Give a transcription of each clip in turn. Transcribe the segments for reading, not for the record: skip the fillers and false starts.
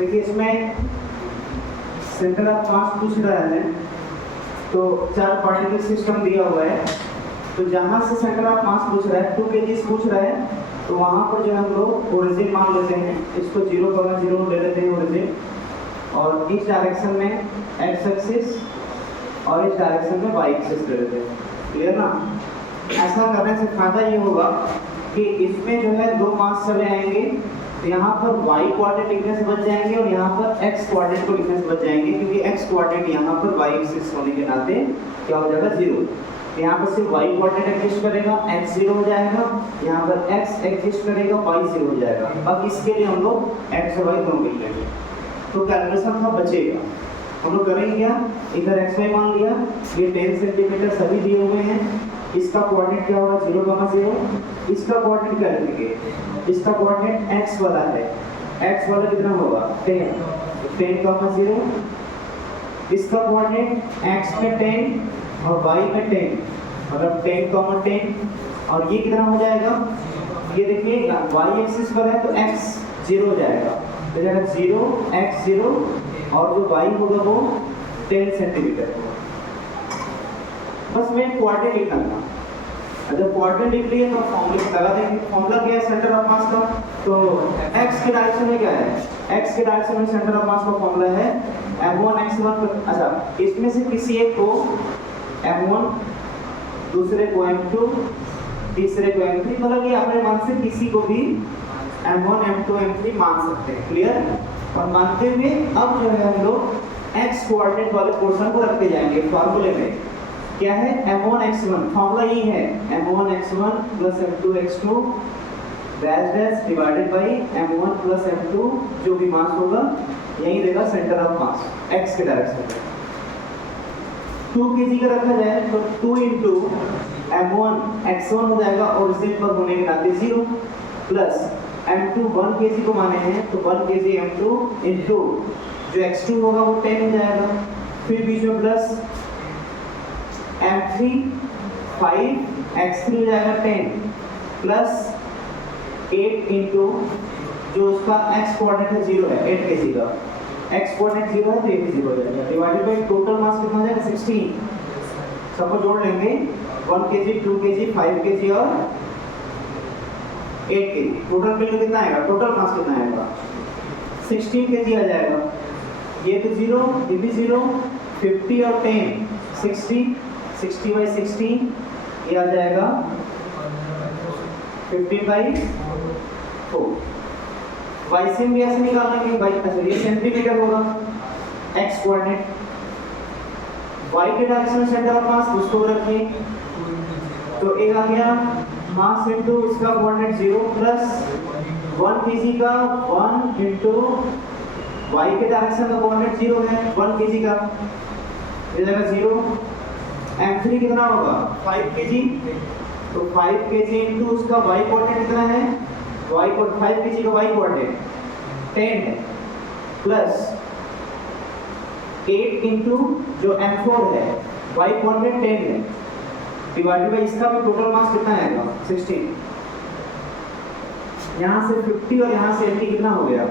देखिए इसमें centre of मास पूछ रहा है, तो 4 पार्टिकल सिस्टम दिया हुआ है। तो जहाँ से सेंटर ऑफ मास पूछ रहा है 2 kg पूछ रहा है, तो वहाँ पर जो हम लोग ओरिजिन मान लेते हैं, इसको 0,0 ले लेते हैं ओरिजिन, और इस डायरेक्शन में एक्स एक्सिस और इस डायरेक्शन में वाई एक्सिस ले लेते हैं। क्लियर ना? ऐसा करने से फायदा ये होगा कि इसमें जो है 2 मास चले आएंगे, तो यहाँ पर y कोऑर्डिनेट लिखने से बच जाएंगे और यहाँ पर x कोऑर्डिनेट को लिखने से बच जाएंगे, क्योंकि x कोऑर्डिनेट यहाँ पर y एक्सिस होने के नाते क्या हो जाएगा 0। तो यहाँ पर सिर्फ y कोऑर्डिनेट एग्जिस्ट करेगा, x 0 हो जाएगा, यहाँ पर x एग्जिस्ट करेगा, y 0 हो जाएगा। अब इसके लिए हम लोग x और y दोनों लिख लेंगे, तो कैलकुलेशन का बचेगा। हम लोग करेंगे क्या, इधर xy मान लिया, ये 10 सेंटीमीटर सभी दिए हुए हैं, इसका कोऑर्डिनेट क्या होगा 0,0, इसका कोऑर्डिनेट क्या लिखेंगे, इसका कोऑर्डिनेट x वाला है, x वाला कितना होगा 10,0, इसका कोऑर्डिनेट x में 10 और y में 10, मतलब 10,10, और ये कितना हो जाएगा, ये देखिए y एक्सिस पर है तो x 0 हो जाएगा, तो जाएगा 0 x 0, और जो y होगा वो 10 सेंटीमीटर होगा। बस मैं कोऑर्डिनेट लिखना था। जब कोऑर्डिनेट लिख लिए तो फॉर्मूला लगा देंगे। फॉर्मूला क्या है सेंटर ऑफ मास का, तो x के डायरेक्शन में क्या है, x के डायरेक्शन में सेंटर ऑफ मास का फॉर्मूला है m1 x1। अच्छा, इसमें से किसी एक को m1, दूसरे को m2, तीसरे को m3, मतलब ये अपने मन से किसी को भी m1 m2 m3 मान सकते हैं। क्लियर? और मानते हुए अब जो है हम लोग x कोऑर्डिनेट वाले पोर्शन को रखते जाएंगे फार्मूले में। क्या है m1 x1, फार्मूला ये है m1 x1 plus m2 x2 dash dash divided by m1 plus m2, जो भी मास होगा यही देगा सेंटर ऑफ मास x के डायरेक्शन में। 2 kg का रखा जाए तो 2 into m1 x1 हो जाएगा, ओरिजिन पर होने के नाते 0, प्लस m2 1 kg को माने हैं तो 1 kg m2 into जो x2 होगा वो 10 हो जाएगा, फिर बीच में प्लस m3 5 x3 हो जाएगा 10, प्लस 8 into जो उसका x कोऑर्डिनेट है 0 है 8 kg का, x कोऑर्डिनेट 0 है तो 8 0 हो जाएगा, डिवाइडेड बाय टोटल मास कितना हो जाएगा 16। सबको जोड़ लेंगे 1 kg 2 kg 5 kg और 8 kg, टोटल बिल कितना आएगा, टोटल मास कितना आएगा 16 kg आ जाएगा। ये तो 0, ये भी 0, 50 और 10 60 by 16, ये आ जाएगा 50 by 4। वाईसीएम भी ऐसे निकाल लेंगे भाई, अच्छा ये सेंटीमीटर होगा x कोऑर्डिनेट, y के डायरेक्शन में सेंटर ऑफ मास उसको रखिए, तो एक आ गया मास इनटू इसका कोऑर्डिनेट 0 प्लस 1 kg का 1 इनटू y के डायरेक्शन का कोऑर्डिनेट 0 है 1 kg का, ये जाएगा 0। m3 कितना होगा 5 kg, तो 5 kg इनटू उसका y कोऑर्डिनेट कितना है, y को 5 kg का y कोऑर्डिनेट 10 है, प्लस 8 इनटू जो m4 है y कोऑर्डिनेट 10 है, डिवाइडेड बाय इसका भी टोटल मास कितना आएगा 16। यहाँ से 50 और यहाँ से 80 कितना हो गया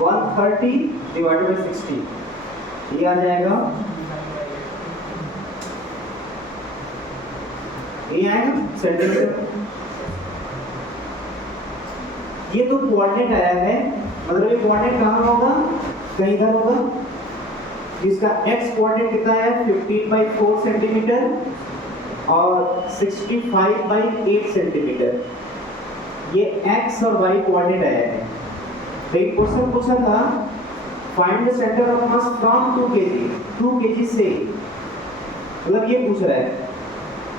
130 डिवाइडेड बाय 60, ये आ जाएगा, ये आएगा सेंटीमीटर। ये तो कोऑर्डिनेट आया है, मतलब ये कोऑर्डिनेट कहाँ होगा, कहीं इधर होगा, जिसका x कोऑर्डिनेट कितना है 15/4 सेंटीमीटर और 65/8 सेंटीमीटर, ये x और y कोऑर्डिनेट आया है। तो एक क्वेश्चन पूछा था find the centre of mass from 2 kg से, मतलब ये पूछ रहा है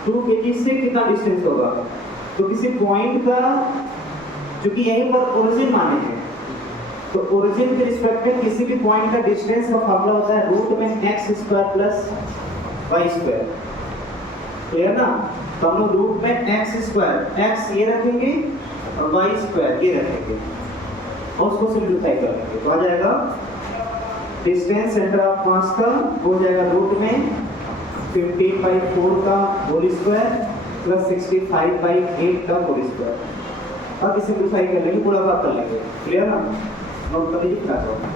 2 kg से कितना डिस्टेंस होगा, तो किसी पॉइंट का जो कि यहीं पर ओरिजिन माने हैं, तो ओरिजिन के रिस्पेक्ट में किसी भी पॉइंट का डिस्टेंस का फार्मूला होता है रूट में x² प्लस y²। क्लियर ना? तो हम लोग रूट में x² x ये रखेंगे और y² ये रखेंगे और उसको सिंपलीफाई कर लेंगे, तो आ जाएगा डिस्टेंस सेंटर ऑफ मास का हो जाएगा रूट में 15/4 का होल स्क्वायर प्लस 65/8 का होल स्क्वायर। अब इसे सिंपलीफाई कर लेंगे, पूरा बात कर लेंगे। क्लियर ना? नोट कर लीजिए क्या होगा।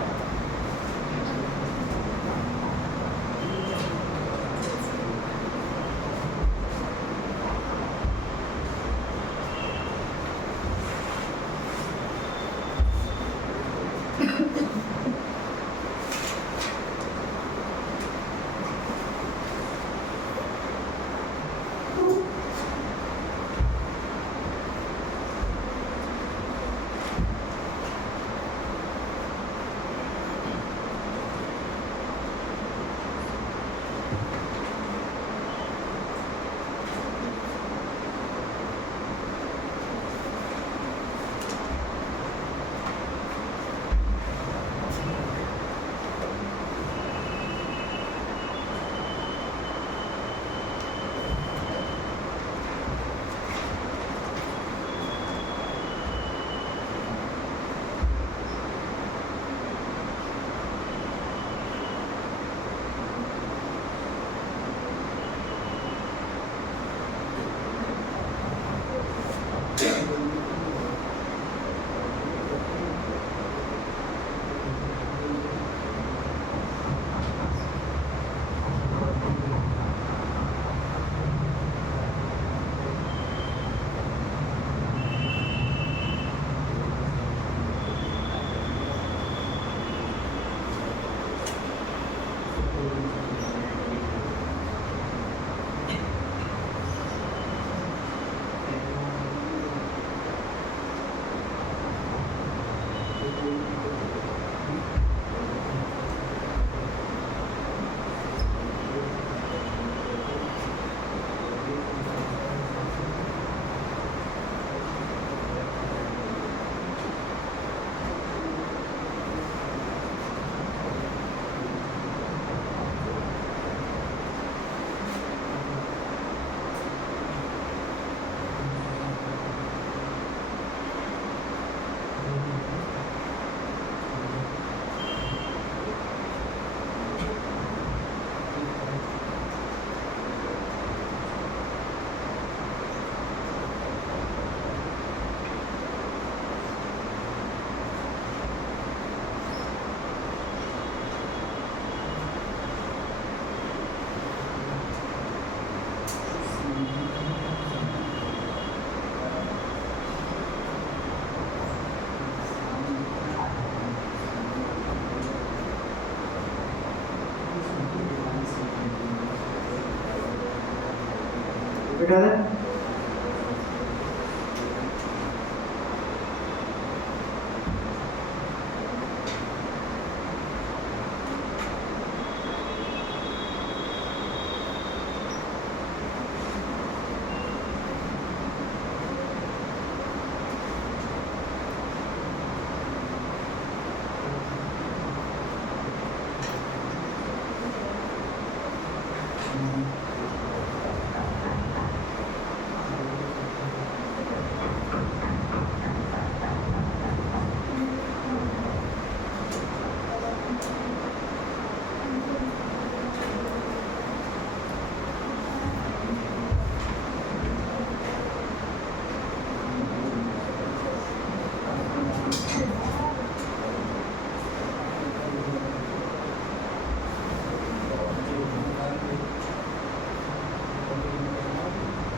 बेटा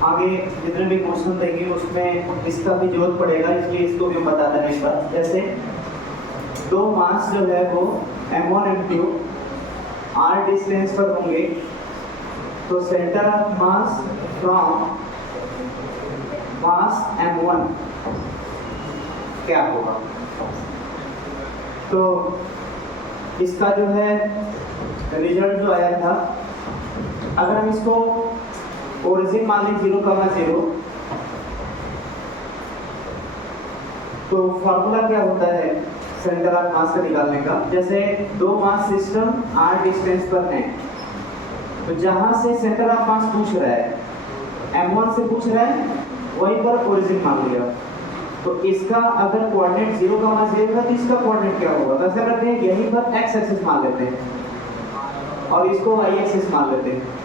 आगे जितने भी क्वेश्चन देंगे उसमें इसका भी जरूरत पड़ेगा, इसलिए इसको भी बता देना एक बार। जैसे दो मास जो है वो m1 m2 r डिस्टेंस पर होंगे, तो centre of mass from mass m1 क्या होगा। तो इसका जो है रिजल्ट जो आया था, अगर हम इसको ओरिजिन मान लें 0,0, तो फॉर्मूला क्या होता है सेंटर ऑफ मास का निकालने का। जैसे दो मास सिस्टम r डिस्टेंस पर है, तो जहां से सेंटर ऑफ मास पूछ रहा है m1 से पूछ रहा है, वहीं पर ओरिजिन मान लिया। तो इसका अगर कोऑर्डिनेट 0,0 है तो इसका कोऑर्डिनेट क्या होगा। तो ऐसा करते हैं यहीं पर x एक्सिस मान लेते हैं और इसको y एक्सिस मान लेते हैं।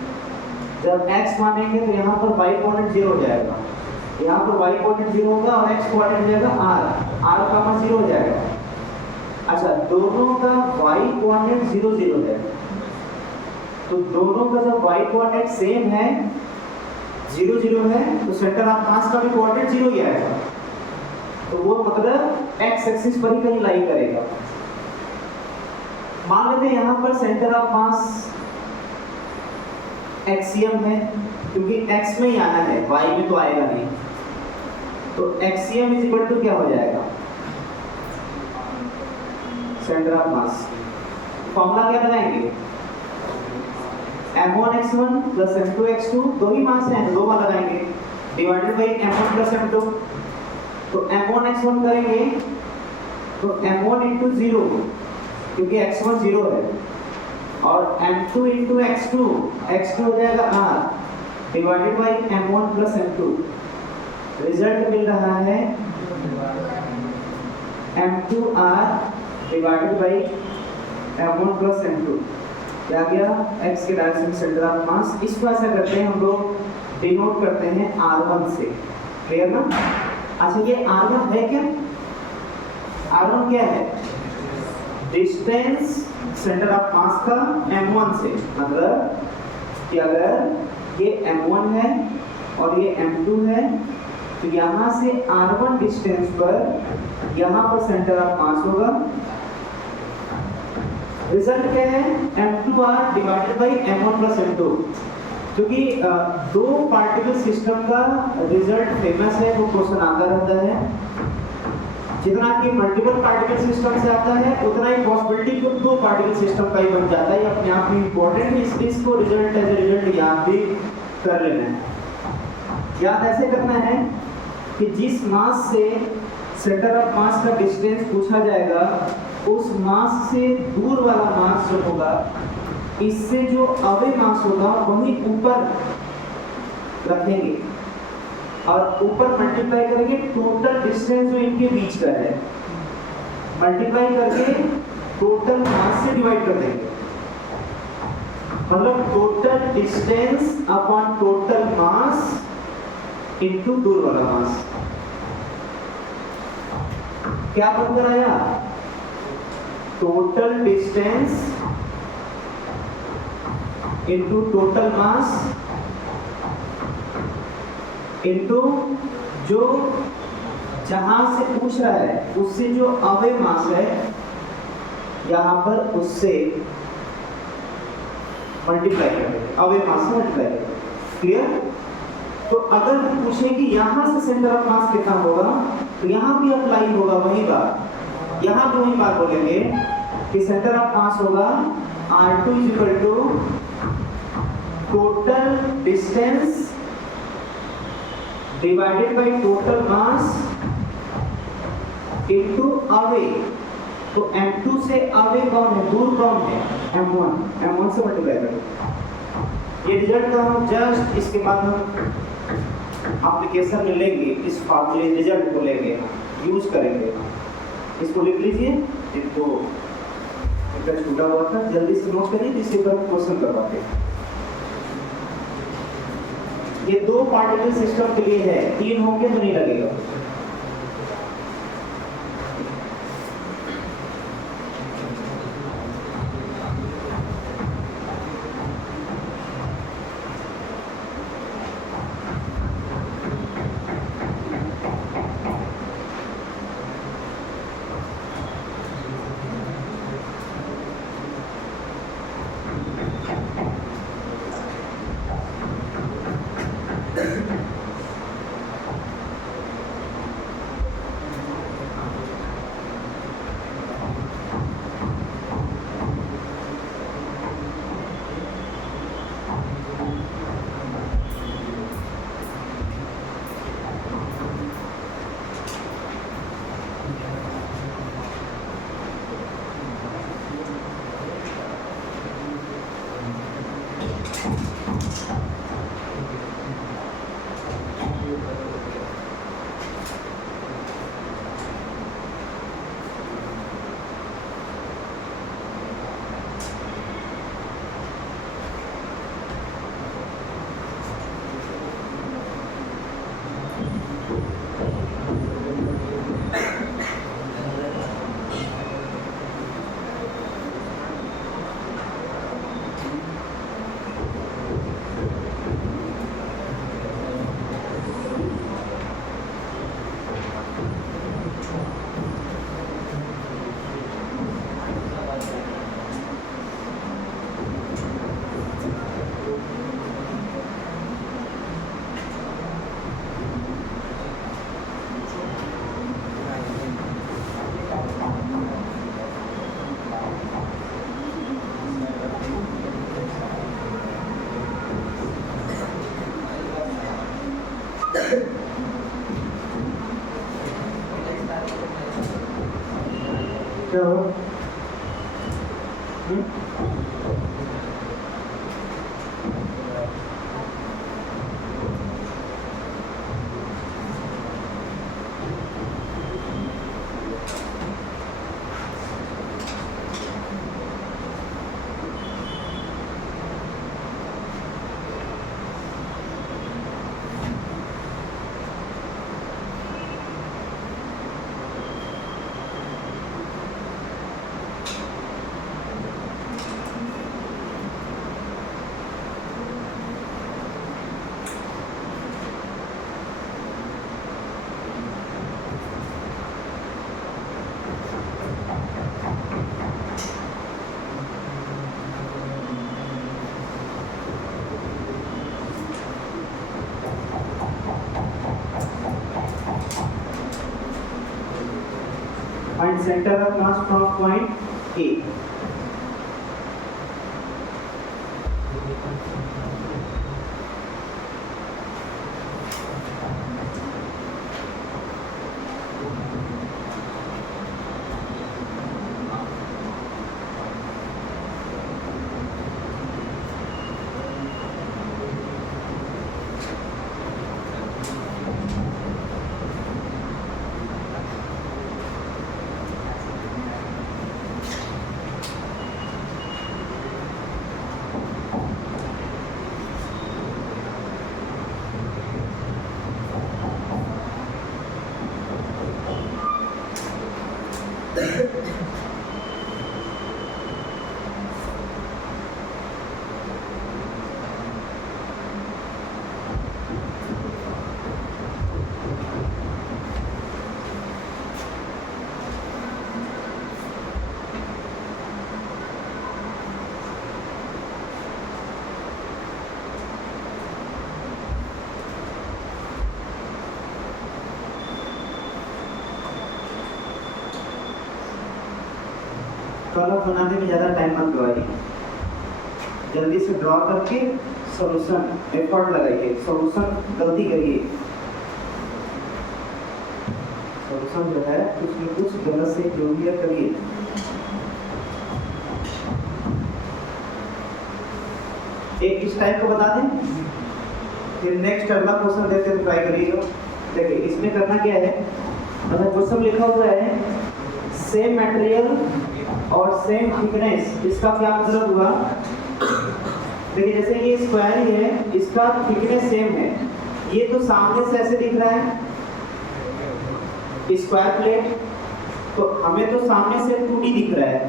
जब x मानेंगे तो यहाँ पर y कोऑर्डिनेट 0 हो जाएगा, यहाँ पर y कोऑर्डिनेट 0 होगा और x कोऑर्डिनेट हो जाएगा r का मान 0 हो जाएगा। अच्छा, दोनों का y कोऑर्डिनेट 0 0 है, तो दोनों का जब y कोऑर्डिनेट सेम है 0 0 है, तो सेंटर ऑफ मास का भी कोऑर्डिनेट 0 ही आएगा, तो वो मतलब x एक्सिस पर ही कहीं लाई करेगा। मान लेते हैं यहाँ पर सेंटर ऑफ मास एक्सियम है, क्योंकि x में ही आना है, y में तो आएगा नहीं, तो एक्सियम इज इक्वल टू क्या हो जाएगा, सेंटर ऑफ मास। फॉर्मूला क्या लगाएंगे, m1x1 प्लस m2x2, दो ही मास हैं, दो बार लगाएंगे, divided by m1 plus m2, तो m1x1 करेंगे तो m1 इंटू 0, क्योंकि x1 0 है, और m2 इंटू x2, x2 हो जाएगा r divided by m1 plus m2। Result मिल रहा है m2r divided by m1 plus m2। क्या गया, x के डायरेक्शन सेंटर ऑफ मास। इसको ऐसा करते हैं हम लोग, डिनोट करते हैं r1 से, क्लियर ना। अच्छा, ये r1 है क्या, r1 क्या है, डिस्टेंस सेंटर ऑफ मास का m1 से, मतलब कि अगर ये m1 है और ये m2 है, तो यहाँ से r1 डिस्टेंस पर यहाँ पर सेंटर ऑफ मास होगा। रिजल्ट क्या है, m2r divided by m1 plus m2, क्योंकि दो पार्टिकल सिस्टम का रिजल्ट फेमस है, वो क्वेश्चन आता रहता है। जितना कि मल्टीपल पार्टिकल सिस्टम से आता है, उतना ही पॉसिबिलिटी को दो पार्टिकल सिस्टम का ही बन जाता है। ये अपने आप में इंपॉर्टेंट है, इसलिए इसको रिजल्ट एज ए रिजल्ट याद भी कर लेना है। याद ऐसे करना है कि जिस मास से सेंटर ऑफ मास का डिस्टेंस पूछा जाएगा, उस मास से दूर वाला मास जो होगा, इससे जो अवे मास होगा वही ऊपर रखेंगे और ऊपर मल्टीप्लाई करेंगे टोटल डिस्टेंस जो इनके बीच का है, मल्टीप्लाई करके टोटल मास से डिवाइड कर देंगे, मतलब total distance upon total mass into दूर वाला मास। क्या बनकर आया, total distance into total mass into जो जहां से पूछ रहा है उससे जो अवे मास है यहां पर उससे मल्टीप्लाई करेंगे, अवे मास से मल्टीप्लाई करेंगे। क्लियर। तो अगर हम पूछें कि यहां से सेंटर ऑफ मास कितना होगा, तो यहां भी अप्लाई होगा वही बात, यहां भी वही बात बोलेंगे कि सेंटर ऑफ मास होगा r2 is equal to total distance divided by total mass into away. तो m2 से अवे कौन है, दूर कौन है, m1 से मल्टीप्लाई करें। ये रिजल्ट का हम जस्ट इसके बाद हम एप्लीकेशन में लेंगे, इस फॉर्मूले रिजल्ट को लेंगे, यूज करेंगे। इसको लिख लीजिए, इसको एक छूटा हुआ था, जल्दी से नोट करिए, इसके ऊपर क्वेश्चन करवाते हैं। ये दो पार्टिकल सिस्टम के लिए है, तीन होंगे तो नहीं लगेगा। क्या हो? Find center of mass from point A. Column बनाने में ज़्यादा टाइम मत लगाइए, जल्दी से ड्रॉ करके सॉल्यूशन एफर्ट लगाइए, सॉल्यूशन जल्दी करिए। सॉल्यूशन जो है उसमें कुछ गलत से जो भी है करिए। एक इस टाइप को बता दें, फिर नेक्स्ट अगला क्वेश्चन देते हैं, ट्राई करिएगा। देखिए इसमें करना क्या है, मतलब क्वेश्चन लिखा हुआ है सेम मटेरियल और सेम थिकनेस, इसका क्या मतलब हुआ? देखिए जैसे ये स्क्वायर ही है, इसका थिकनेस सेम है, ये तो सामने से ऐसे दिख रहा है स्क्वायर प्लेट, तो हमें तो सामने से 2D दिख रहा है,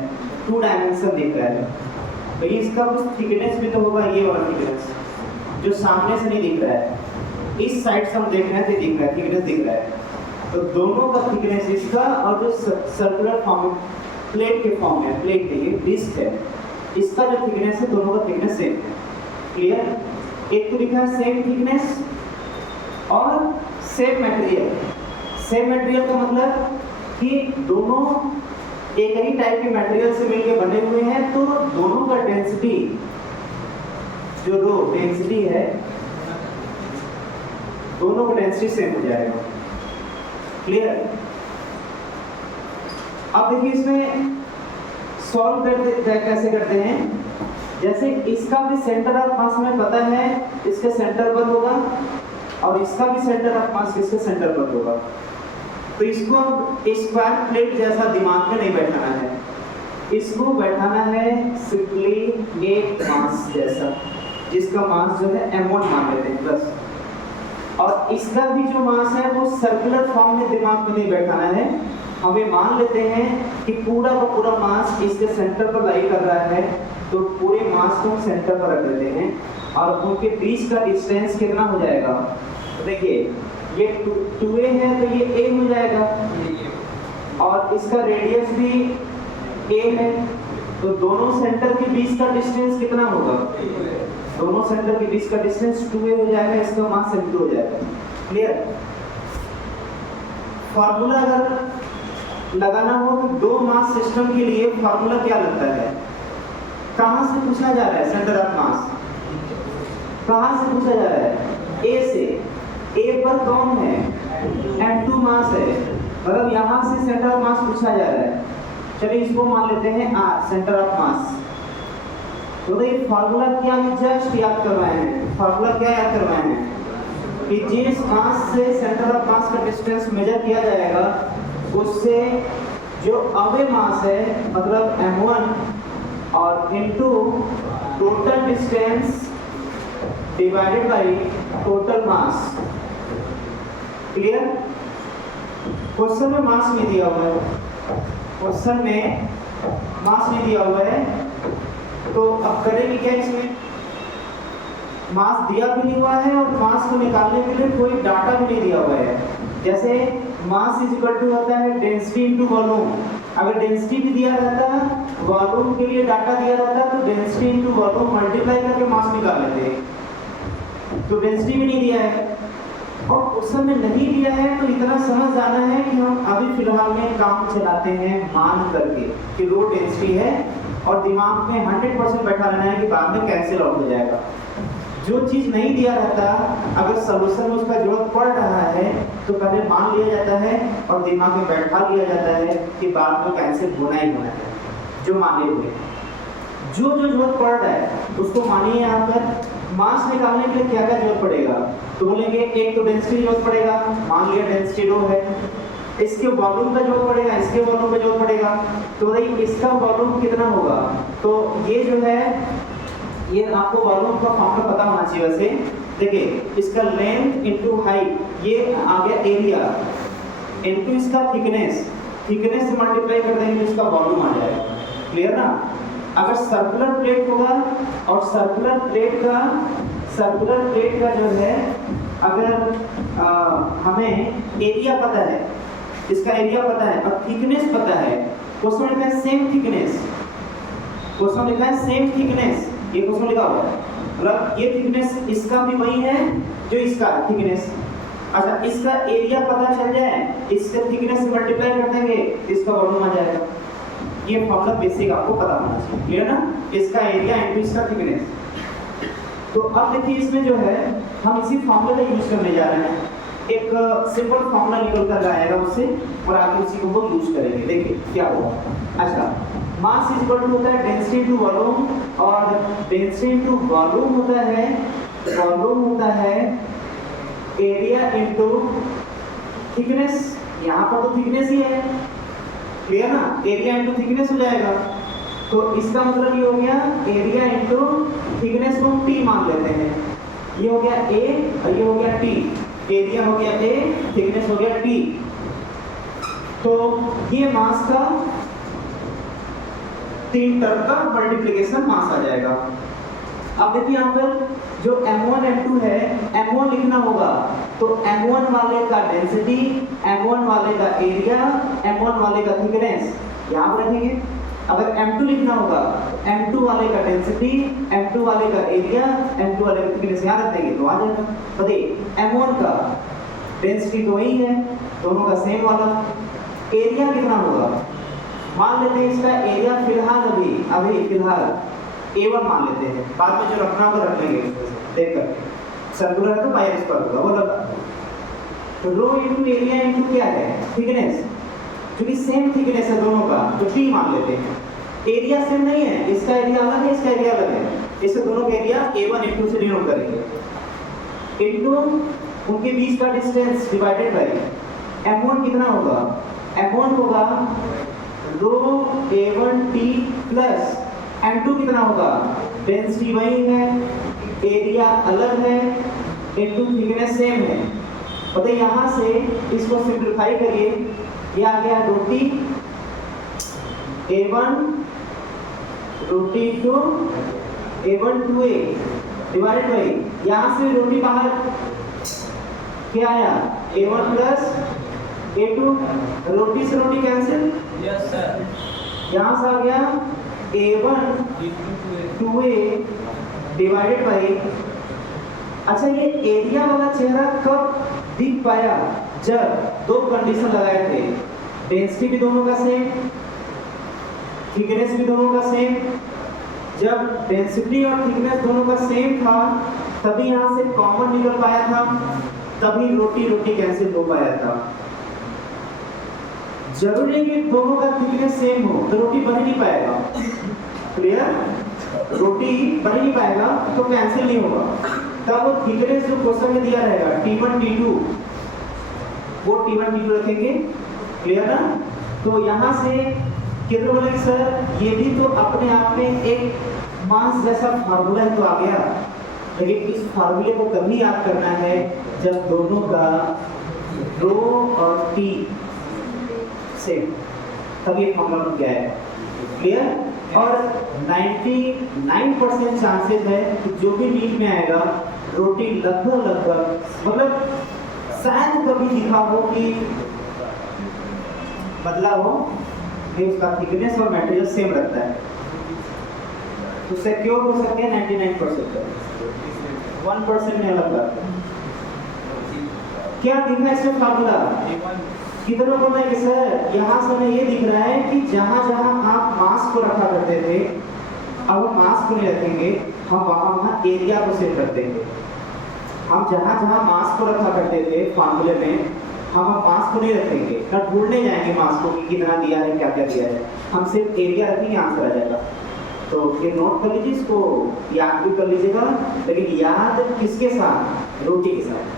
2 डायमेंशन दिख रहा है, तो इसका कुछ थिकनेस भी तो होगा, ये वाला थिकनेस जो सामने से नहीं दिख रहा है, इस साइड से हम देख रहे हैं तो दिख रहा है, थिकनेस दिख रहा है, तो दोनों का थिकनेस इसका और जो सर्कुलर फॉर्म प्लेट के फॉर्म में, प्लेट के ये डिस्क है, इसका जो थिकनेस है दोनों का थिकनेस सेम है। क्लियर? एक तो लिखा है सेम थिकनेस और सेम मटेरियल। सेम मटेरियल का मतलब कि दोनों एक ही टाइप के मटेरियल से मिलकर बने हुए हैं, तो दोनों का डेंसिटी जो रो डेंसिटी है, दोनों का डेंसिटी सेम हो जाएगा। क्लियर? अब देखिए इसमें सॉल्व करते कैसे करते हैं, जैसे इसका भी सेंटर ऑफ मास हमें पता है, इसके सेंटर पर होगा, और इसका भी सेंटर ऑफ मास इसके सेंटर पर होगा, तो इसको अब स्क्वायर प्लेट जैसा दिमाग में नहीं बैठाना है, इसको बैठाना है सिंपली एक मास जैसा, जिसका मास जो है m1 मान लेते हैं बस, और इसका भी जो मास है वो सर्कुलर फॉर्म में दिमाग में नहीं बैठाना है, हमें मान लेते हैं कि पूरा का पूरा मास इसके सेंटर पर लाई कर रहा है, तो पूरे मास को हम सेंटर पर रख देते हैं, और उनके बीच का डिस्टेंस कितना हो जाएगा? तो देखिए ये 2a है तो ये a हो जाएगा, और इसका रेडियस भी a है, तो दोनों सेंटर के बीच का डिस्टेंस कितना होगा? दोनों सेंटर के बीच का डिस्टेंस 2a हो जाएगा, इसका मास m2 हो जाएगा। क्लियर? फार्मूला अगर लगाना हो तो दो मास सिस्टम के लिए फार्मूला क्या लगता है? कहां से पूछा जा रहा है सेंटर ऑफ मास? कहां से पूछा जा रहा है? ए से। ए पर कौन है? m2 मास है, मतलब यहां से सेंटर ऑफ मास पूछा जा रहा है। चलिए इसको मान लेते हैं आर, सेंटर ऑफ मास। तो ये फार्मूला क्या जस्ट याद करवाए हैं, फार्मूला क्या याद करवाए हैं कि जिस मास से सेंटर ऑफ मास का डिस्टेंस मेजर किया जाएगा उससे जो अवे मास है मतलब m1 और into total distance divided by total mass. Clear? Question में मास नहीं दिया हुआ है, क्वेश्चन में मास नहीं दिया हुआ है, तो अब करेंगे क्या इसमें? मास दिया भी नहीं हुआ है और मास को निकालने के लिए कोई डाटा भी नहीं दिया हुआ है। जैसे मास इज इक्वल टू होता है डेंसिटी इनटू वॉल्यूम। अगर डेंसिटी भी दिया रहता, वॉल्यूम के लिए डाटा दिया रहता, तो डेंसिटी इनटू वॉल्यूम मल्टीप्लाई करके मास निकाल लेते। तो डेंसिटी भी नहीं दिया है और क्वेश्चन में नहीं दिया है, तो इतना समझ जाना है कि हम अभी फिलहाल में काम चलाते हैं मान करके कि रो डेंसिटी है, और दिमाग में 100% बैठा रहना है कि बाद में कैंसिल आउट हो जाएगा। जो चीज़ नहीं दिया रहता, अगर सॉल्यूशन में उसका जरूरत पड़ रहा है तो पहले मान लिया जाता है और दिमाग में बैठा लिया जाता है कि बाद में कैंसिल होना ही होना है। जो माने हुए जो जरूरत पड़ रहा है उसको मानिए। यहाँ पर मास निकालने के लिए क्या क्या जरूरत पड़ेगा, तो बोलेंगे एक तो डेंसिटी जरूरत पड़ेगा, मान लिया डेंसिटी रो है। इसके वॉल्यूम का जरूरत पड़ेगा, इसके वॉल्यूम का जरूरत पड़ेगा, तो भाई इसका वॉल्यूम कितना होगा। तो ये जो है ये आपको वॉल्यूम का फॉर्मूला पता होना चाहिए। वैसे देखिए इसका लेंथ इनटू हाइट, ये आ गया एरिया, इनटू इसका थिकनेस, थिकनेस से मल्टीप्लाई कर देंगे तो इसका वॉल्यूम आ जाएगा। क्लियर ना? अगर सर्कुलर प्लेट होगा और सर्कुलर प्लेट का जो है अगर हमें एरिया पता है, इसका एरिया पता है और थिकनेस पता है, क्वेश्चन लिखा है सेम थिकनेस, क्वेश्चन लिखा है सेम थिकनेस, ये क्वेश्चन लिखा हुआ है मतलब ये थिकनेस इसका भी वही है जो इसका थिकनेस। अच्छा इसका एरिया पता चल जाए, इससे थिकनेस से मल्टीप्लाई कर देंगे, इसका वॉल्यूम आ जाएगा। ये फॉर्मूला बेसिक आपको पता होना चाहिए। क्लियर ना? इसका एरिया इनटू इसका थिकनेस। तो अब देखिए इसमें जो है हम इसी फॉर्मूले का यूज करने जा रहे हैं। एक सिंपल फॉर्मूला निकल कर आएगा उससे और आगे उसी को हम यूज करेंगे। देखिए क्या होगा। अच्छा मास इज इक्वल टू होता है डेंसिटी इनटू वॉल्यूम, और डेंसिटी इनटू वॉल्यूम होता है एरिया इनटू थिकनेस। यहाँ पर तो थिकनेस ही है, क्लियर ना? एरिया इनटू थिकनेस हो जाएगा। तो इसका मतलब ये हो गया एरिया इनटू थिकनेस को हम टी मान लेते हैं। ये हो गया ए और ये हो गया टी, एरिया हो गया ए, थिकनेस हो गया टी। तो ये मास का 3 टर्म का मल्टीप्लिकेशन मास आ जाएगा। अब देखिए यहाँ पर जो m1 m2 है, m1 लिखना होगा तो m1 वाले का डेंसिटी, m1 वाले का एरिया, m1 वाले का थिकनेस यहाँ पर रखेंगे। अगर m2 लिखना होगा m2 वाले का डेंसिटी, m2 वाले का एरिया, m2 वाले का थिकनेस यहाँ रख देंगे तो आ जाएगा। तो देखिए m1 का डेंसिटी तो वही है, दोनों का सेम वाला। एरिया कितना होगा, मान लेते हैं इसका एरिया फिलहाल फिलहाल A1 मान लेते हैं, बाद में जो रखना होगा रख लेंगे देख कर। सर्कुलर है तो पाई स्क्वायर होगा वो लगा। तो रो इनटू एरिया इनटू क्या है थिकनेस, क्योंकि सेम थिकनेस है दोनों का तो T मान लेते हैं। एरिया सेम नहीं है, इसका एरिया अलग है, इसका एरिया अलग है, इससे दोनों का एरिया A1 इनटू से डिनोट करेंगे इनटू उनके बीच का डिस्टेंस डिवाइडेड बाय m1 कितना होगा, m1 होगा रो A1T प्लस m2 कितना होगा, डेंसिटी वही है, एरिया अलग है, इनटू थिकनेस सेम है। बताइए यहाँ से इसको सिंपलीफाई करिए, ये आ गया रोटी A1 रोटी to A1 2A divided by, यहाँ से रोटी बाहर क्या आया A1 प्लस A2, रोटी से रोटी कैंसिल, यस सर, यहाँ से आ गया A1 2A डिवाइडेड बाई। अच्छा ये एरिया वाला चेहरा कब दिख पाया, जब दो कंडीशन लगाए थे, डेंसिटी भी दोनों का सेम, थिकनेस भी दोनों का सेम। जब डेंसिटी और थिकनेस दोनों का सेम था तभी यहाँ से कॉमन निकल पाया था, तभी रोटी रोटी कैंसिल हो पाया था। जरूरी है कि दोनों का थिकनेस सेम हो तो रोटी बन ही नहीं पाएगा। क्लियर? रोटी बन ही नहीं पाएगा तो कैंसिल नहीं होगा। तब वो थिकनेस जो क्वेश्चन में दिया रहेगा T1 T2 वो T1 T2 रखेंगे। क्लियर ना? तो यहाँ से कितने बोले कि सर ये भी तो अपने आप में एक मास जैसा फार्मूला है तो आ गया, लेकिन इस फार्मूले को तभी याद करना है जब दोनों का रो और टी सेम, तभी ये फार्मूला बन गया है। क्लियर? और 99% चांसेस है कि जो भी नीट में आएगा रोटी लगभग मतलब शायद कभी लिखा हो कि बदला हो कि उसका थिकनेस और मटेरियल सेम रहता है, तो सिक्योर हो सकते हैं 99% का, 1% में अलग बात है। क्या दिख रहा है इसमें फार्मूला? कितनों बोल रहे हैं कि सर यहाँ से हमें ये दिख रहा है कि जहाँ जहाँ आप मास को रखा करते थे अब हम मास को नहीं रखेंगे, हम वहाँ एरिया को सेट कर देंगे। हम जहाँ जहाँ मास को रखा करते थे फार्मूले में हम मास को नहीं रखेंगे, ना ढूंढने जाएंगे मास को कि कितना दिया है क्या क्या दिया है, हम सिर्फ एरिया रखेंगे, आंसर आ जाएगा। तो ये नोट कर लीजिए, इसको याद भी कर लीजिएगा, लेकिन याद किसके साथ? रोटी के साथ।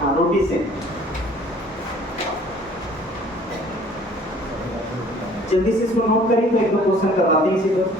हाँ, रोटी से। जल्दी से इसको नोट करिए तो एक दो क्वेश्चन करवा दें इसी पर।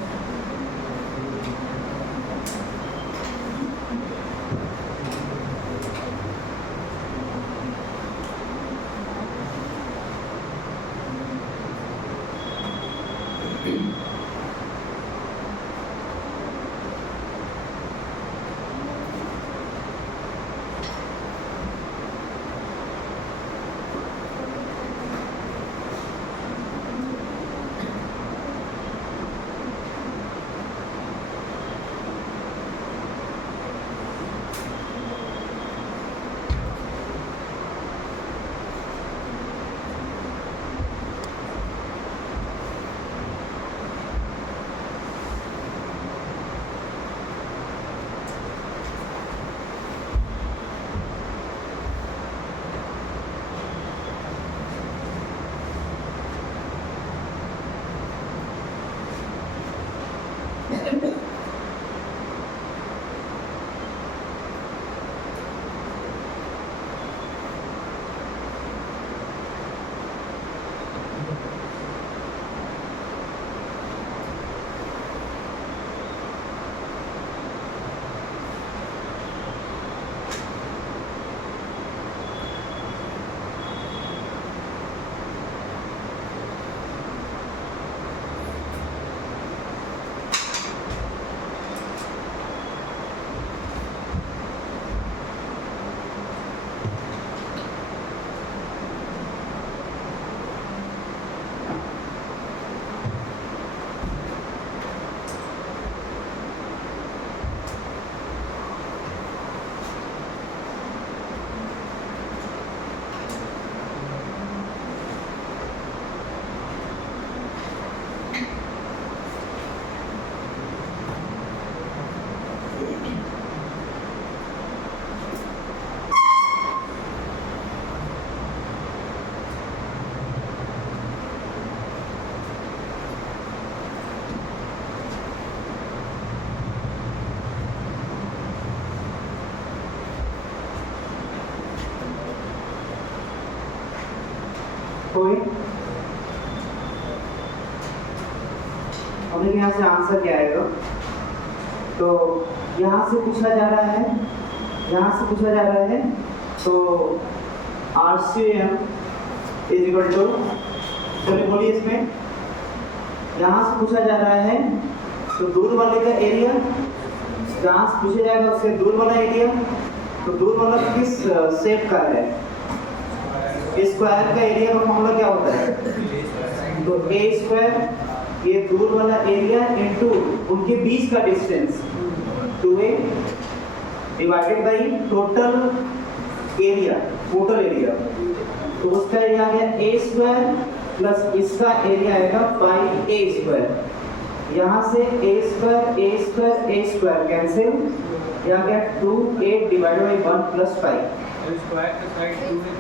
कोई हमें यहाँ से आंसर क्या आएगा? तो यहाँ से पूछा जा रहा है, यहाँ से पूछा जा रहा है तो RCM इज इक्वल टू, चलिए बोलिए इसमें, यहाँ से पूछा जा रहा है तो दूर वाले का एरिया, जहाँ से पूछा जाएगा उससे दूर वाला एरिया, तो दूर वाला किस शेप का है? स्क्वायर का एरिया का फॉर्मूला क्या होता है? तो a स्क्वायर, ये दूर वाला एरिया इनटू उनके बीच का distance 2a divided by total area, तो उसका एरिया आ गया a स्क्वायर प्लस इसका एरिया आएगा बाय a स्क्वायर। यहाँ से a स्क्वायर कैंसिल, यहाँ क्या 2a divided by 1 plus 5 square का साइड 2 है,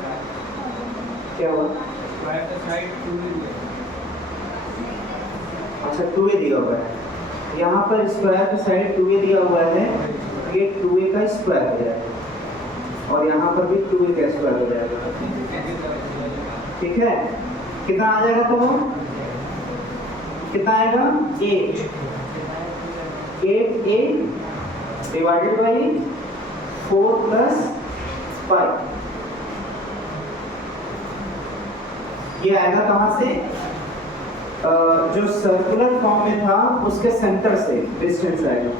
क्या हुआ? स्क्वायर का साइड 2 है। अच्छा 2a दिया हुआ है, यहाँ पर स्क्वायर का साइड 2a दिया हुआ है, ये 2a का स्क्वायर हो जाएगा और यहाँ पर भी 2a का स्क्वायर हो जाएगा। ठीक है, कितना आ जाएगा? तो कितना आएगा? 8a divided by 4 plus 5। ये आएगा कहाँ से? जो सर्कुलर फॉर्म में था उसके सेंटर से डिस्टेंस आएगा।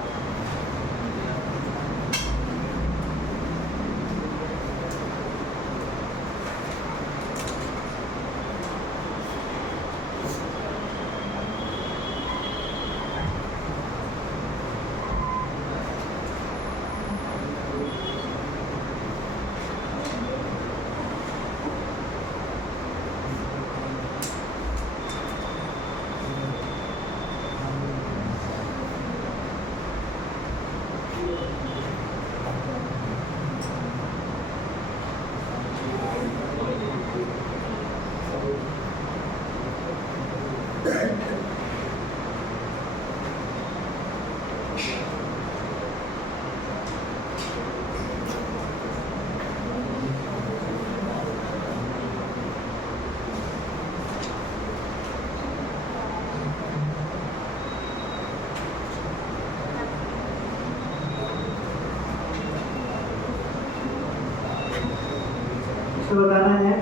इसको बताना है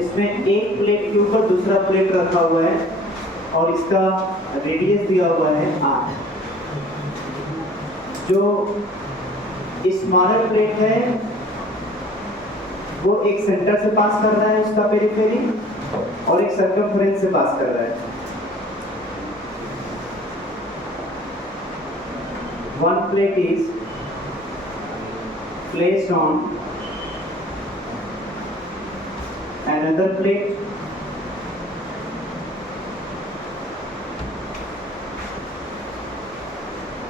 इसमें एक प्लेट के ऊपर दूसरा प्लेट रखा हुआ है और इसका रेडियस दिया हुआ है 8। जो स्मॉलर प्लेट है वो एक सेंटर से पास कर रहा है उसका पेरिफेरी और एक सर्कमफ्रेंस से पास कर रहा है। One plate is placed on another plate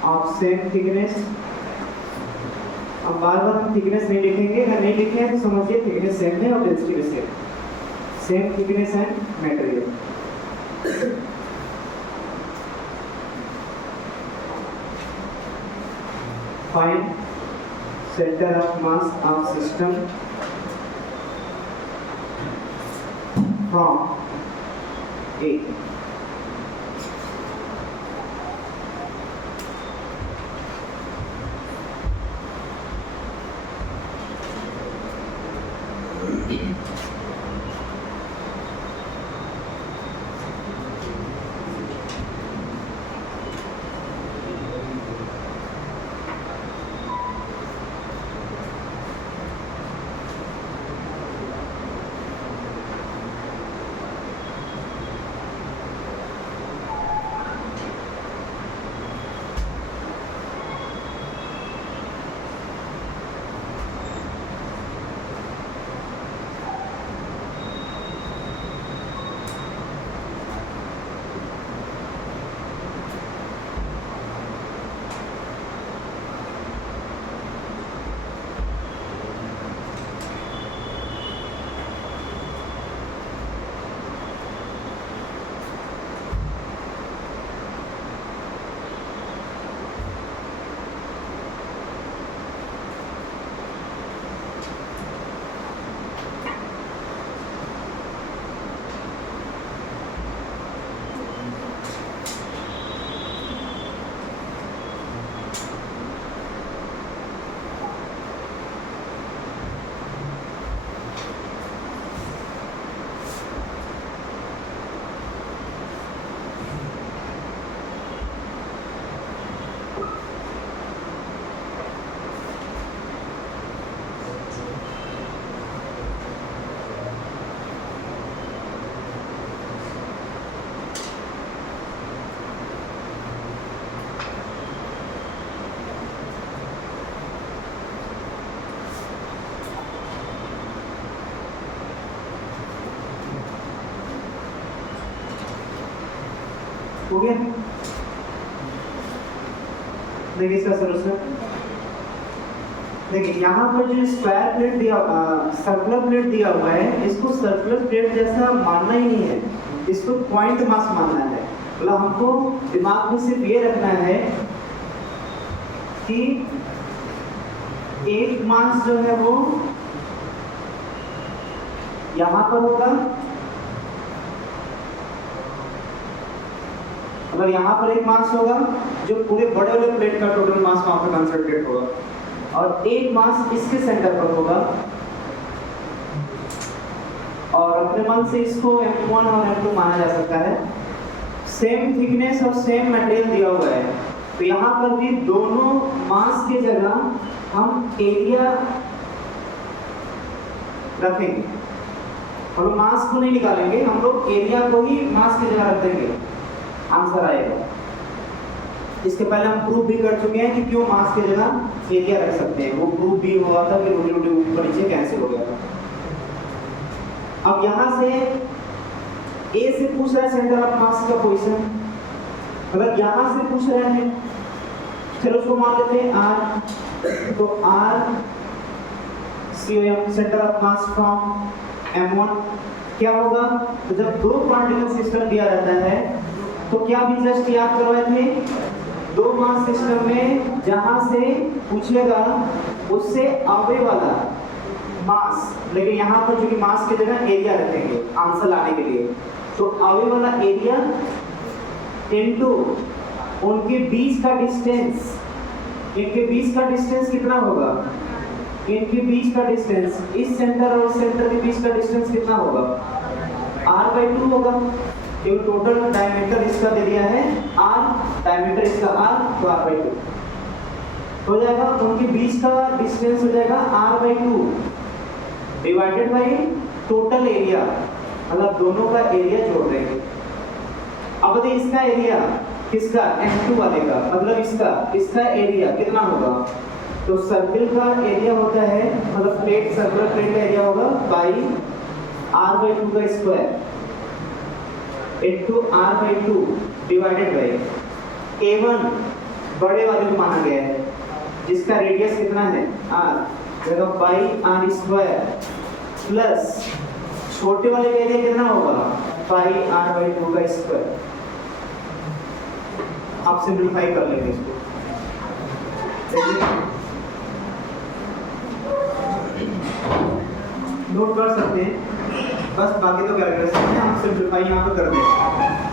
of same thickness। अब बार बार हम थिकनेस नहीं लिखेंगे, अगर नहीं लिखे हैं तो समझिए थिकनेस सेम है और डेंसिटी भी same thickness and material. Find center of mass of system from A। हो गया। देखिए इसका सोल्यूशन, देखिए यहाँ पर जो स्क्वायर प्लेट दिया सर्कुलर प्लेट दिया हुआ है, इसको सर्कुलर प्लेट जैसा मानना ही नहीं है, इसको पॉइंट मास मानना है। मतलब हमको दिमाग में सिर्फ ये रखना है कि एक मास जो है वो यहाँ पर होगा, अगर यहाँ पर एक मास होगा जो पूरे बड़े वाले प्लेट का टोटल मास वहां पर कंसंट्रेट होगा, और एक मास इसके सेंटर पर होगा, और अपने मन से इसको M1 और M2 माना जा सकता है। सेम थिकनेस और सेम मटेरियल दिया हुआ है, तो यहाँ पर भी दोनों मास की जगह हम एरिया रखेंगे। हम लोग मास को नहीं निकालेंगे, हम लोग एरिया को ही मास की जगह रख देंगे, आंसर आएगा। इसके पहले हम प्रूफ भी कर चुके हैं कि क्यों मास की जगह एरिया रख सकते हैं, वो प्रूफ भी हुआ था कि रोटी रोटी ऊपर नीचे कैंसिल हो गया था। अब यहाँ से ए से पूछ रहा है सेंटर ऑफ मास का पोजीशन, अगर यहाँ से पूछ रहे हैं, चलो उसको मान लेते हैं आर, तो R COM centre of mass from M1 क्या होगा। तो जब दो पार्टिकल सिस्टम दिया रहता है तो क्या भी जस्ट याद करवाए थे, दो मास सिस्टम में जहां से पूछेगा उससे अवे वाला मास, लेकिन यहाँ पर जो कि मास की जगह एरिया रखेंगे आंसर लाने के लिए, तो अवे वाला एरिया इनटू उनके बीच का डिस्टेंस, इनके बीच का डिस्टेंस कितना होगा, इनके बीच का डिस्टेंस, इस सेंटर और सेंटर के बीच का डिस्टेंस कितना होगा, r/2 होगा, क्योंकि टोटल डायमीटर इसका दे दिया है r, डायमीटर इसका r, तो r/2 हो जाएगा। उनके बीच का डिस्टेंस हो जाएगा r/2 divided by total area, मतलब दोनों का एरिया जोड़ देंगे। अब बताइए इसका एरिया किसका, M2 वाले का, मतलब इसका एरिया कितना होगा, तो सर्किल का एरिया होता है, मतलब प्लेट सर्कुलर प्लेट का एरिया होगा बाई r/2 का square into r/2 divided by A1 बड़े वाले को माना गया है जिसका रेडियस कितना है r, जगह बाई r स्क्वायर प्लस छोटे वाले का एरिया कितना होगा बाई r/2 का स्क्वायर। आप सिंपलीफाई कर लेंगे इसको, नोट कर सकते हैं, बस बाकी तो कैलकुलेशन है, हम सिंपलीफाई यहाँ पे कर दें।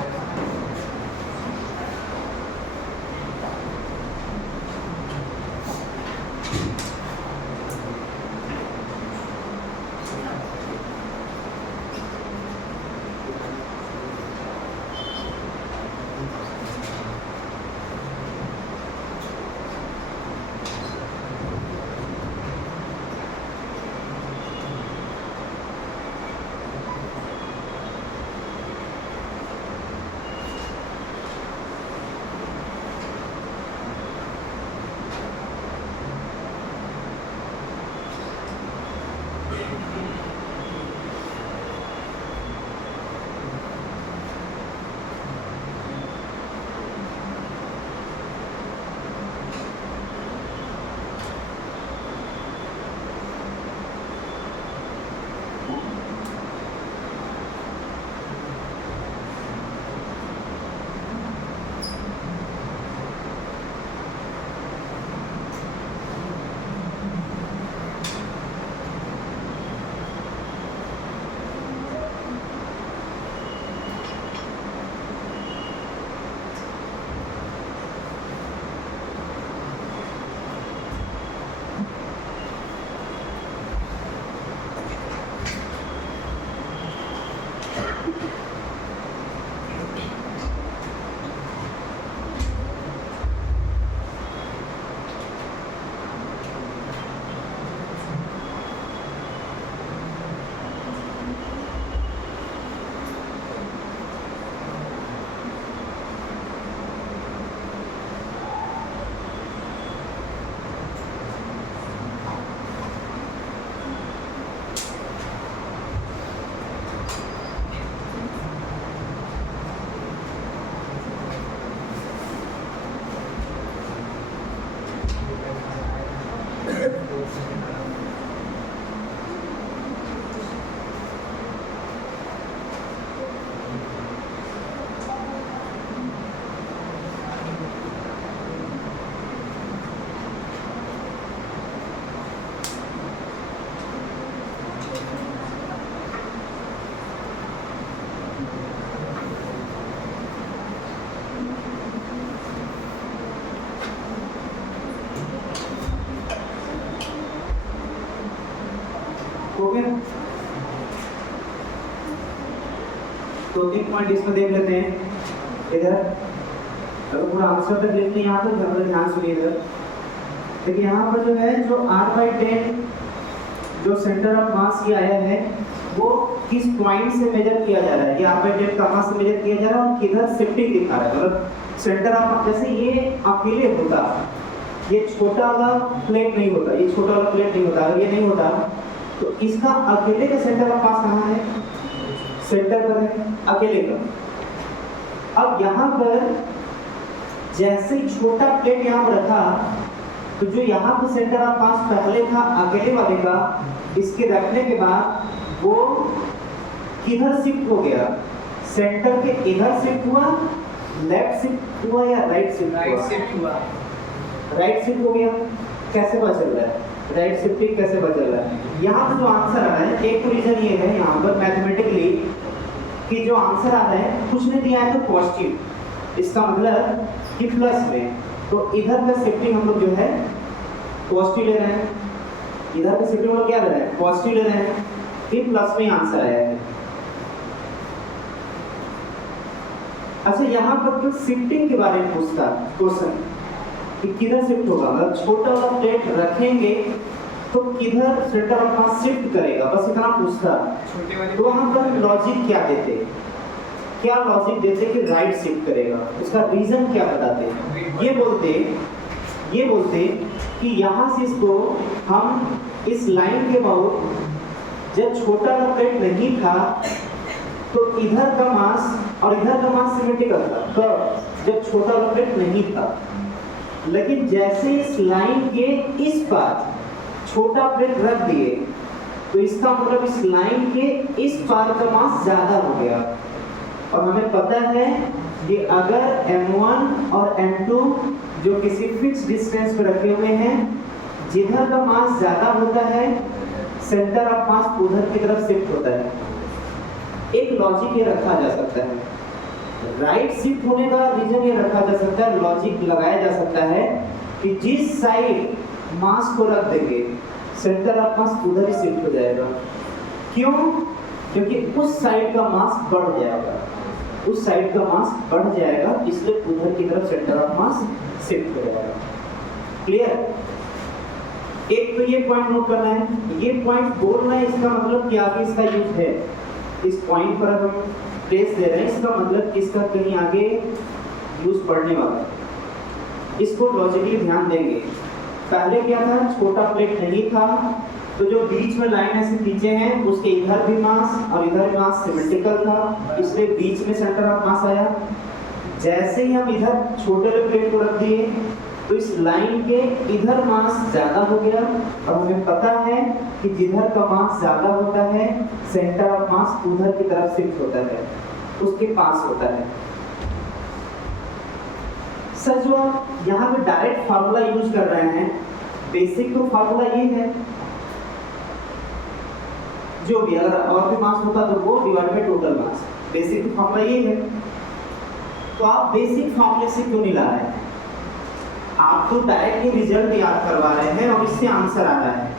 गया? तो 3 पॉइंट इसमें देख लेते हैं। इधर अगर पूरा आंसर तक लिखते हैं यहाँ तो ज़्यादा ध्यान सुनिए इधर। देखिए यहाँ पर जो है जो r/10 जो सेंटर ऑफ मास ये आया है वो किस पॉइंट से मेजर किया जा रहा है? ये r/10 कहाँ से मेजर किया जा रहा है और किधर शिफ्टिंग दिखा रहा है? मतलब सेंटर ऑफ, जैसे ये अकेले होता, ये छोटा वाला प्लेट नहीं होता, ये छोटा वाला प्लेट नहीं होता, अगर ये नहीं होता तो इसका अकेले का सेंटर ऑफ मास कहाँ है? सेंटर पर है अकेले का। अब यहाँ पर जैसे ही छोटा प्लेट यहाँ पर रखा तो जो यहाँ पर सेंटर ऑफ मास पहले था अकेले वाले का, इसके रखने के बाद वो किधर शिफ्ट हो गया? सेंटर के इधर शिफ्ट हुआ, लेफ्ट शिफ्ट हुआ या राइट शिफ्ट हुआ? राइट शिफ्ट हुआ। राइट शिफ्ट हो गया। कैसे पता चल रहा है राइट शिफ्टिंग कैसे पता चल रहा है? यहाँ पर जो आंसर आ रहा है, एक तो रीजन ये है यहाँ पर मैथमेटिकली कि जो आंसर आ रहा है कुछ ने दिया है तो पॉजिटिव, इसका मतलब कि प्लस में, तो इधर का शिफ्टिंग हम लोग जो है पॉजिटिव ले रहे हैं, इधर का शिफ्टिंग हम लोग क्या ले रहे हैं? पॉजिटिव ले रहे हैं, फिर प्लस में आंसर आया है। अच्छा यहाँ पर तो शिफ्टिंग के बारे में पूछता क्वेश्चन कि किधर शिफ्ट होगा, मतलब छोटा वाला प्लेट रखेंगे तो किधर सेंटर ऑफ मास शिफ्ट करेगा, बस इतना पूछता। छोटे वाले तो वहां पर लॉजिक क्या देते? क्या लॉजिक देते कि राइट शिफ्ट करेगा? उसका रीजन क्या बताते? ये बोलते कि यहाँ से इसको हम इस लाइन के बहुत जब छोटा वाला प्लेट नहीं था तो इधर का मास और इधर का मास सिमेट्रिकल था, तो जब छोटा वाला प्लेट नहीं था, लेकिन जैसे इस लाइन के इस पार छोटा प्लेट रख दिए तो इसका मतलब इस लाइन के इस पार का मास ज्यादा हो गया। और हमें पता है कि अगर m1 और m2 जो किसी फिक्स डिस्टेंस पे रखे हुए हैं, जिधर का मास ज्यादा होता है सेंटर ऑफ मास उधर की तरफ शिफ्ट होता है। एक लॉजिक ये रखा जा सकता है, राइट शिफ्ट होने का रीजन ये रखा जा सकता है, लॉजिक लगाया जा सकता है कि जिस साइड मास को रख देंगे सेंटर ऑफ मास उधर ही शिफ्ट हो जाएगा। क्यों? क्योंकि उस साइड का मास बढ़ जाएगा, उस साइड का मास बढ़ जाएगा, इसलिए उधर की तरफ सेंटर ऑफ मास शिफ्ट हो जाएगा। क्लियर? एक तो ये पॉइंट नोट करना है, ये पॉइंट बोलना है, इसका मतलब कि आगे इसका यूज है। इस पॉइंट पर हम प्लेस दे रहे हैं, इसका मतलब कि इसका कहीं आगे यूज पड़ने वाला है। इसको लॉजिकली ध्यान देंगे। पहले क्या था? छोटा प्लेट नहीं था, तो जो बीच में लाइन ऐसे खींचे हैं उसके इधर भी मास और इधर भी मास सिमेट्रिकल था, इसलिए बीच में सेंटर ऑफ मास आया। जैसे ही हम इधर छोटे वाले प्लेट को रख दिए तो इस लाइन के इधर मास ज्यादा हो गया, और हमें पता है कि जिधर का मास ज्यादा होता है सेंटर ऑफ मास उधर की तरफ शिफ्ट होता है, उसके पास होता है। सर जो आप यहाँ पे डायरेक्ट फार्मूला यूज कर रहे हैं, बेसिक तो फार्मूला ये है, जो भी अगर और भी मास होता तो वो divide by total mass, basic तो फार्मूला ये है। तो आप बेसिक फार्मूले से क्यों नहीं ला रहे हैं? आप तो डायरेक्ट ही रिजल्ट याद करवा रहे हैं और इससे आंसर आ रहा है,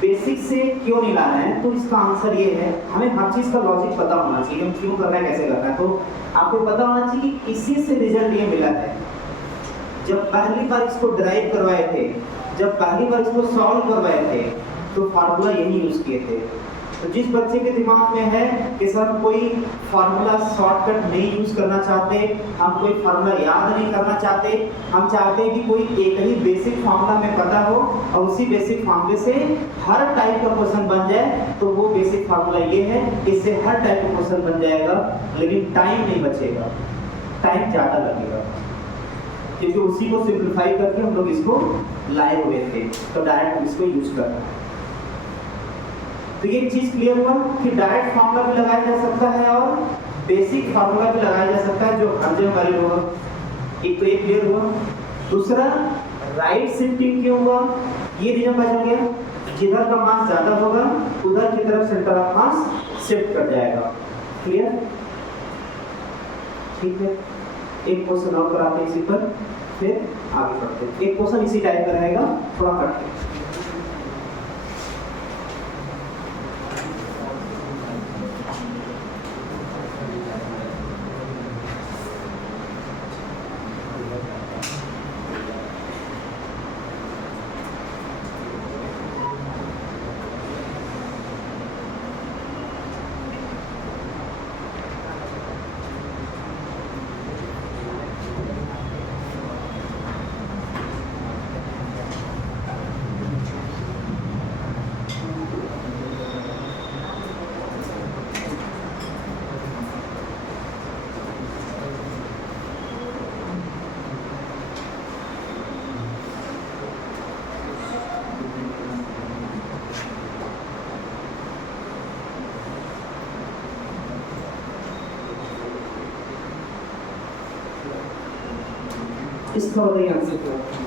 बेसिक से क्यों नहीं ला रहे हैं? तो इसका आंसर ये है, हमें हर चीज का लॉजिक पता होना चाहिए, हम क्यों कर रहे हैं, कैसे कर रहे हैं। तो आपको पता होना चाहिए कि इसी से रिजल्ट ये मिला है। जब पहली बार इसको ड्राइव करवाए थे, जब पहली बार इसको सॉल्व करवाए थे, तो फार्मूला यही यूज किए थे। तो जिस बच्चे के दिमाग में है कि सर कोई फार्मूला शॉर्टकट नहीं यूज करना चाहते, हम कोई फार्मूला याद नहीं करना चाहते, हम चाहते हैं कि कोई एक ही बेसिक फार्मूला में पता हो और उसी बेसिक फार्मूले से हर टाइप का क्वेश्चन बन जाए, तो वो बेसिक फार्मूला ये है, इससे हर टाइप का क्वेश्चन बन जाएगा, लेकिन टाइम नहीं बचेगा, टाइम ज़्यादा लगेगा, क्योंकि उसी को सिंप्लीफाई करके हम लोग इसको लाए हुए थे, तो डायरेक्ट हम इसको यूज कर रहे हैं। तो ये चीज क्लियर हुआ कि डायरेक्ट फार्मूला भी लगाया जा सकता है और बेसिक फार्मूला भी लगाया जा सकता है, जो हर जगह वैलिड होगा। एक तो ये क्लियर हुआ। दूसरा, राइट शिफ्टिंग क्यों हुआ, ये रीजन पता चल गया, जिधर का मास ज्यादा होगा उधर की तरफ सेंटर ऑफ मास शिफ्ट कर जाएगा। क्लियर? ठीक है, एक क्वेश्चन और कराते हैं इसी पर, फिर आगे बढ़ते हैं। एक क्वेश्चन इसी टाइप का रहेगा, थोड़ा कट के। इसका बताइए आंसर।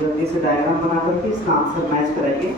जल्दी से डायग्राम बना करके इसका आंसर मैच कराइए।